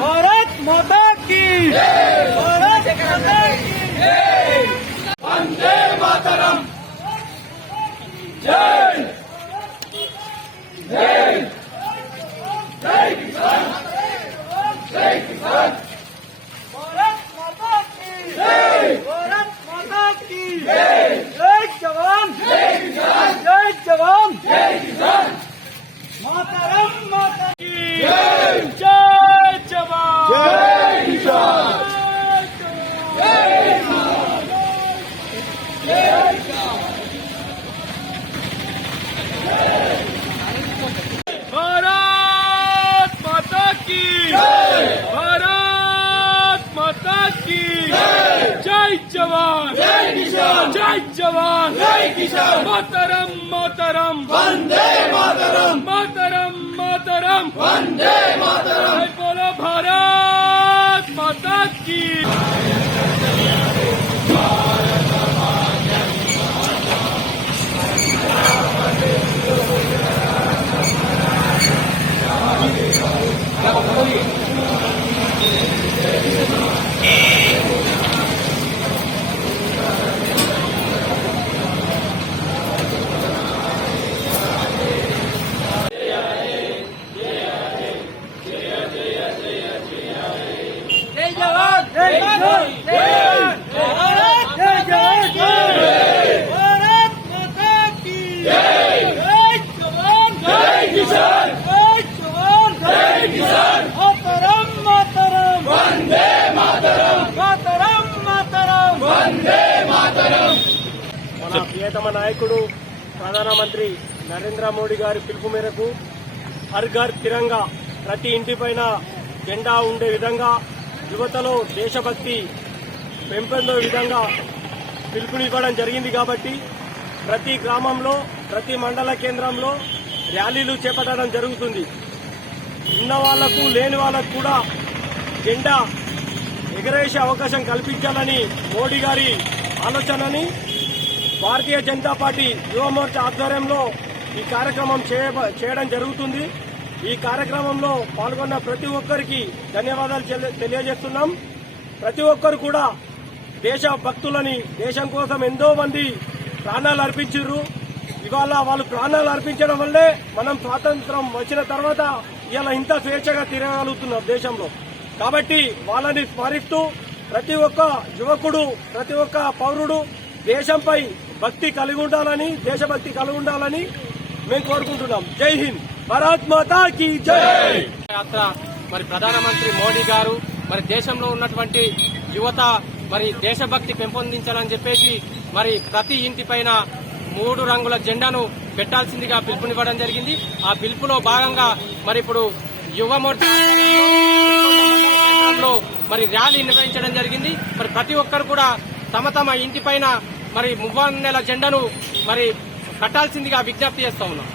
भारत माता की भारत वंदे मातरम जय जय जवान जय किसान मातरम मातरम वंदे मातरम मातरम मातरम वंदे मातरम మన ప్రియతమ నాయకుడు ప్రధానమంత్రి నరేంద్ర మోడీ గారి పిలుపు మేరకు హర్ ఘర్ తిరంగా ప్రతి ఇంటిపైన జెండా ఉండే విధంగా యువతలో దేశభక్తి పెంపొందే విధంగా పిలుపునివ్వడం జరిగింది కాబట్టి ప్రతి గ్రామంలో ప్రతి మండల కేంద్రంలో ర్యాలీలు చేపట్టడం జరుగుతుంది. ఉన్న వాళ్ళకు లేని వాళ్ళకు కూడా జెండా ఎగరేసే అవకాశం కల్పించాలని మోడీ గారి ఆలోచనని భారతీయ జనతా పార్టీ యువమోర్చా ఆధ్వర్యంలో ఈ కార్యక్రమం చేయడం జరుగుతుంది. ఈ కార్యక్రమంలో పాల్గొన్న ప్రతి ఒక్కరికి ధన్యవాదాలు తెలియజేస్తున్నాం. ప్రతి ఒక్కరు కూడా దేశ భక్తులని దేశం కోసం ఎంతో మంది ప్రాణాలు అర్పించారు ఇవాళ వాళ్ళు ప్రాణాలు అర్పించడం వల్లే మనం స్వాతంత్రం వచ్చిన తర్వాత ఇలా ఇంత స్వేచ్ఛగా తిరగలుగుతున్నాం దేశంలో. కాబట్టి వాళ్ళని స్మరిస్తూ ప్రతి ఒక్క యువకుడు ప్రతి ఒక్క పౌరుడు దేశంపై భక్తి కలిగి ఉండాలని దేశభక్తి కలిగి ఉండాలని మేము కోరుకుంటున్నాం. జై హింద్. భారత్ మాతా కీ జై! యాత్ర మరి ప్రధానమంత్రి మోడీ గారు మరి దేశంలో ఉన్నటువంటి యువత మరి దేశభక్తి పెంపొందించాలని చెప్పేసి మరి ప్రతి ఇంటి పైన మూడు రంగుల జెండాను పెట్టాల్సిందిగా పిలుపునివ్వడం జరిగింది. ఆ పిలుపులో భాగంగా మరి ఇప్పుడు యువ మరి ర్యాలీ నిర్వహించడం జరిగింది. మరి ప్రతి ఒక్కరు కూడా తమ తమ ఇంటి పైన మరి మువ్వన్నెల జెండాను మరి కట్టాల్సిందిగా విజ్ఞప్తి చేస్తా ఉన్నాం.